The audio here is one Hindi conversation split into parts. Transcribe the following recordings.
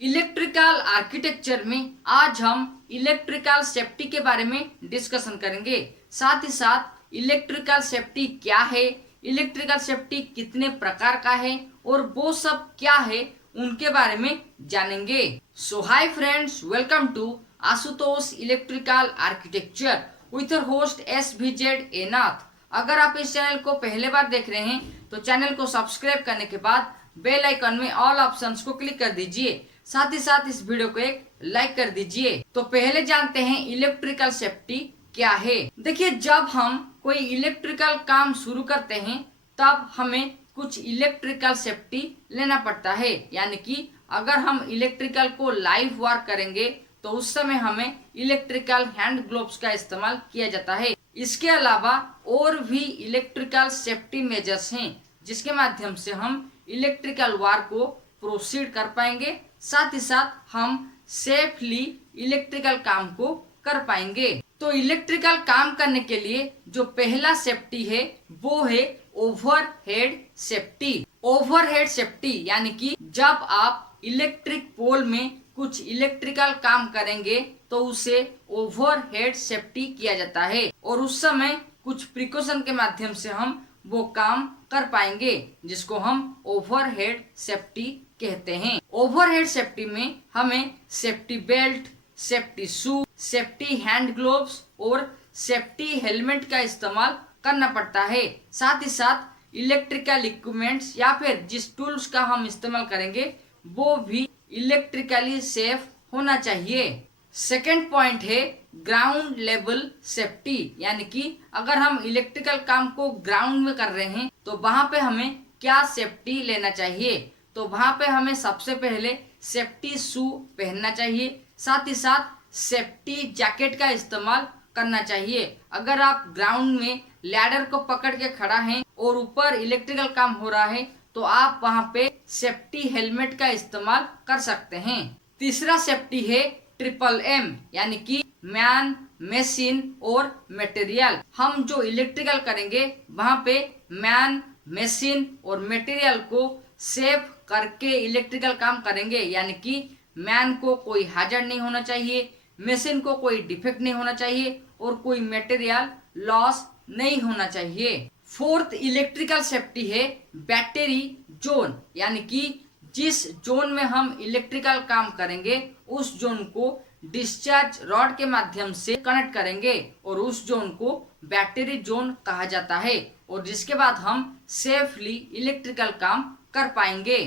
इलेक्ट्रिकल आर्किटेक्चर में आज हम इलेक्ट्रिकल सेफ्टी के बारे में डिस्कशन करेंगे। साथ ही साथ इलेक्ट्रिकल सेफ्टी क्या है, इलेक्ट्रिकल सेफ्टी कितने प्रकार का है और वो सब क्या है उनके बारे में जानेंगे। So hi friends, welcome to Ashutosh electrical architecture with host SVZ A Nath. अगर आप इस चैनल को पहले बार देख रहे हैं तो चैनल को सब्सक्राइब करने के बाद बेल आइकन में ऑल ऑप्शंस को क्लिक कर दीजिए। साथ ही साथ इस वीडियो को एक लाइक कर दीजिए। तो पहले जानते हैं इलेक्ट्रिकल सेफ्टी क्या है। देखिए, जब हम कोई इलेक्ट्रिकल काम शुरू करते हैं तब हमें कुछ इलेक्ट्रिकल सेफ्टी लेना पड़ता है। यानी कि अगर हम इलेक्ट्रिकल को लाइव वर्क करेंगे तो उस समय हमें इलेक्ट्रिकल हैंड ग्लोव्स का इस्तेमाल किया जाता है। इसके अलावा और भी इलेक्ट्रिकल सेफ्टी मेजर्स हैं जिसके माध्यम से हम इलेक्ट्रिकल वार को प्रोसीड कर पाएंगे। साथ ही साथ हम सेफली इलेक्ट्रिकल काम को कर पाएंगे। तो इलेक्ट्रिकल काम करने के लिए जो पहला सेफ्टी है वो है ओवरहेड सेफ्टी। ओवरहेड सेफ्टी यानी कि जब आप इलेक्ट्रिक पोल में कुछ इलेक्ट्रिकल काम करेंगे तो उसे ओवरहेड सेफ्टी किया जाता है और उस समय कुछ प्रिकॉशन के माध्यम से हम वो काम कर पाएंगे जिसको हम ओवरहेड सेफ्टी कहते हैं। ओवरहेड सेफ्टी में हमें सेफ्टी बेल्ट, सेफ्टी शू, सेफ्टी हैंड ग्लोव्स और सेफ्टी हेलमेट का इस्तेमाल करना पड़ता है। साथ ही साथ इलेक्ट्रिकल इक्विपमेंट्स या फिर जिस टूल्स का हम इस्तेमाल करेंगे वो भी इलेक्ट्रिकली सेफ होना चाहिए। सेकेंड पॉइंट है ग्राउंड लेवल सेफ्टी। यानी कि अगर हम इलेक्ट्रिकल काम को ग्राउंड में कर रहे हैं तो वहां पे हमें क्या सेफ्टी लेना चाहिए। तो वहां पे हमें सबसे पहले सेफ्टी शू पहनना चाहिए। साथ ही साथ सेफ्टी जैकेट का इस्तेमाल करना चाहिए। अगर आप ग्राउंड में लैडर को पकड़ के खड़ा हैं और ऊपर इलेक्ट्रिकल काम हो रहा है तो आप वहां पे सेफ्टी हेलमेट का इस्तेमाल कर सकते हैं। तीसरा सेफ्टी है MMM यानी कि मैन, मशीन और मटेरियल। हम जो इलेक्ट्रिकल करेंगे वहां पे मैन, मशीन और मटेरियल को सेफ करके इलेक्ट्रिकल काम करेंगे। यानी कि मैन को कोई हैजर्ड नहीं होना चाहिए, मशीन को कोई डिफेक्ट नहीं होना चाहिए और कोई मटेरियल लॉस नहीं होना चाहिए। फोर्थ इलेक्ट्रिकल सेफ्टी है बैटरी जोन। यानी कि जिस जोन में हम इलेक्ट्रिकल काम करेंगे उस जोन को डिस्चार्ज रॉड के माध्यम से कनेक्ट करेंगे और उस जोन को बैटरी जोन कहा जाता है और जिसके बाद हम सेफली इलेक्ट्रिकल काम कर पाएंगे।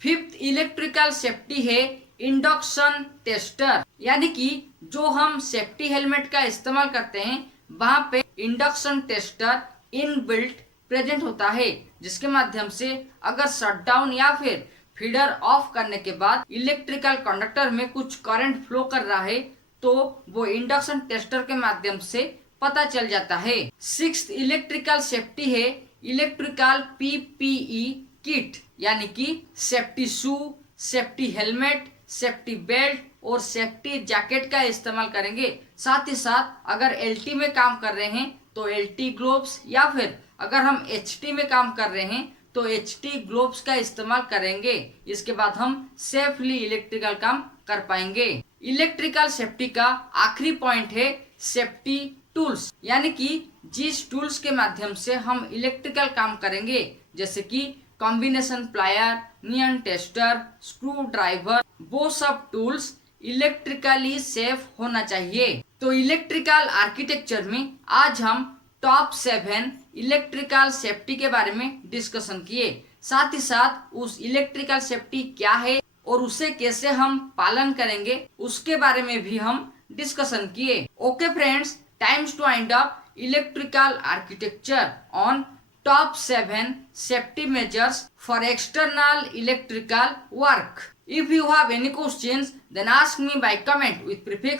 फिफ्थ इलेक्ट्रिकल सेफ्टी है इंडक्शन टेस्टर। यानी कि जो हम सेफ्टी हेलमेट का इस्तेमाल करते हैं वहां पे इंडक्शन टेस्टर इनबिल्ट प्रेजेंट होता है जिसके माध्यम से अगर शटडाउन या फिर फीडर ऑफ करने के बाद इलेक्ट्रिकल कंडक्टर में कुछ करंट फ्लो कर रहा है तो वो इंडक्शन टेस्टर के माध्यम से पता चल जाता है। सिक्स्थ इलेक्ट्रिकल सेफ्टी है इलेक्ट्रिकल PPE किट। यानी कि सेफ्टी शू, सेफ्टी हेलमेट, सेफ्टी बेल्ट और सेफ्टी जैकेट का इस्तेमाल करेंगे। साथ ही साथ अगर LT में काम कर रहे हैं तो LT ग्लोव्स या फिर अगर हम HT में काम कर रहे हैं तो HT ग्लोव्स का इस्तेमाल करेंगे। इसके बाद हम सेफली इलेक्ट्रिकल काम कर पाएंगे। इलेक्ट्रिकल सेफ्टी का आखिरी पॉइंट है सेफ्टी टूल्स। यानी कि जिस टूल्स के माध्यम से हम इलेक्ट्रिकल काम करेंगे जैसे कि कॉम्बिनेशन प्लायर, नियन टेस्टर, स्क्रू ड्राइवर, वो सब टूल्स इलेक्ट्रिकली सेफ होना चाहिए। तो इलेक्ट्रिकल आर्किटेक्चर में आज हम टॉप 7 इलेक्ट्रिकल सेफ्टी के बारे में डिस्कशन किए। साथ ही साथ उस इलेक्ट्रिकल सेफ्टी क्या है और उसे कैसे हम पालन करेंगे उसके बारे में भी हम डिस्कशन किए। Okay friends, times to wind up electrical architecture on top 7 safety measures for external electrical work. If you have any questions then ask me by comment with prefix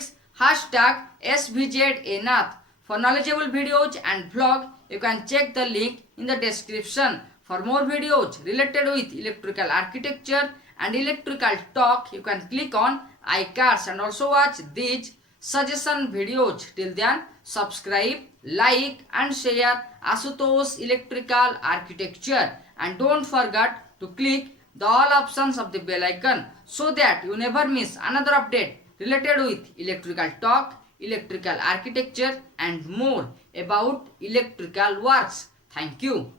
#SVZAnath. For knowledgeable videos and vlog, you can check the link in the description. For more videos related with electrical architecture and electrical talk, you can click on iCards and also watch these suggestion videos. Till then, subscribe, like and share Ashutosh Electrical Architecture and don't forget to click the all options of the bell icon so that you never miss another update related with electrical talk, electrical architecture and more about electrical works. Thank you.